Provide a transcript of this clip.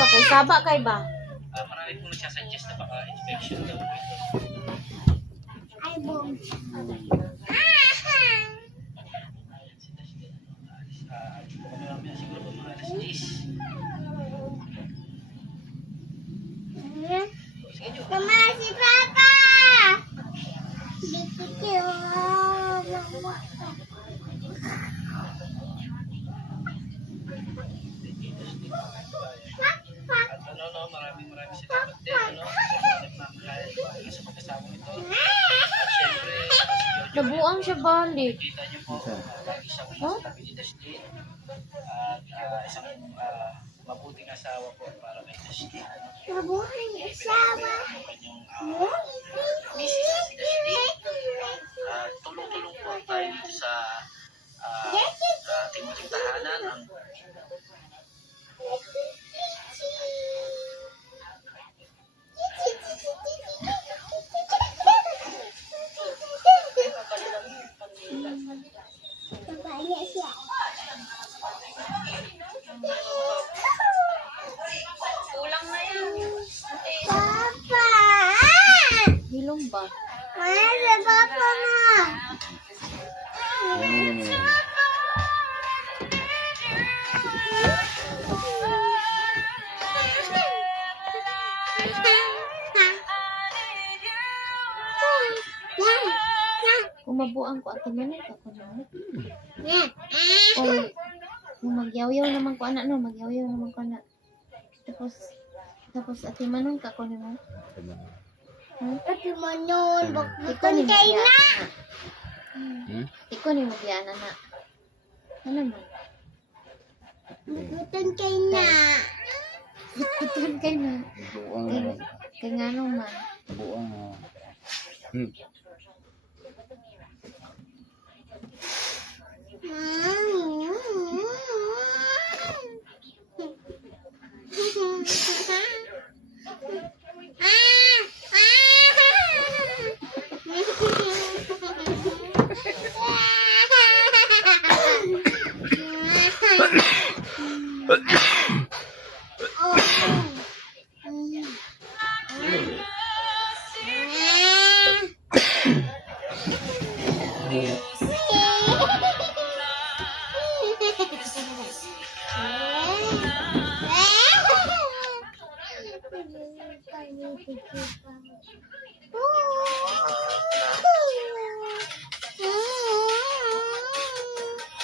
ba kay saba kay ba? Marami pong nagsasuggest na baka infection daw ito. Ay, boom. Mamaya siguro po mga alas 10. Mama, si Papa! Dikit Maraming salamat din, sa mga nagmamahal sa pagkasama ito. At syempre, Nabuang siya balik. kita niyo po, lagi siyang nasa tabi ni Dashlyn. At isang mabuting asawa po para kay Dashlyn. Mabuhay asawa. Yung kanyang misis na si Dashlyn. Tulong-tulong po tayo dito sa ating munting tahanan. Ang Babanya siya. Kulang na yan. Papa! Hilong ba? Mana si Papa mo? Kung mabuang ko at timanin ka ko naman. Kung magyaw-yaw naman ko anak no, magyaw-yaw naman ko anak. Tapos at timanon ka ko naman. Pati mo nun, Ikaw bakbukan ni kayo na. Ikaw ni magyaan anak. Ano man? Bakbukan kayo na. Ituan kayo na. Buang. Kaya nga naman. Buang. Oh.